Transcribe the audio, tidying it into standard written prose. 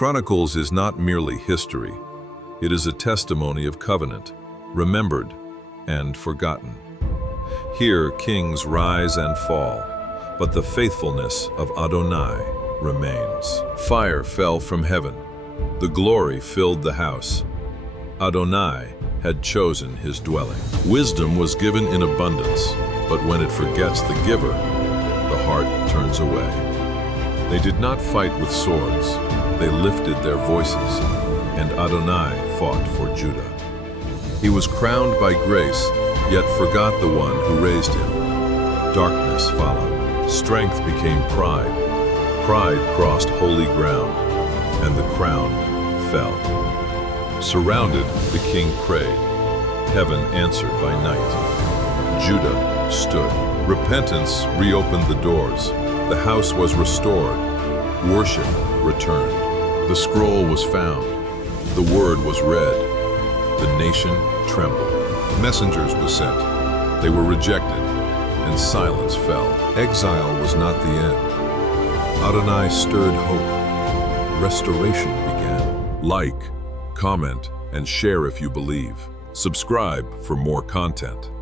Chronicles is not merely history. It is a testimony of covenant, remembered and forgotten. Here kings rise and fall, but the faithfulness of Adonai remains. Fire fell from heaven. The glory filled the house. Adonai had chosen his dwelling. Wisdom was given in abundance, but when it forgets the giver, the heart turns away. They did not fight with swords. They lifted their voices, and Adonai fought for Judah. He was crowned by grace, yet forgot the one who raised him. Darkness followed. Strength became pride. Pride crossed holy ground, and the crown fell. Surrounded, the king prayed. Heaven answered by night. Judah stood. Repentance reopened the doors. The house was restored. Worship returned. The scroll was found. The word was read. The nation trembled. Messengers were sent. They were rejected, and silence fell. Exile was not the end. Adonai stirred hope. Restoration began. Like, comment, and share if you believe. Subscribe for more content.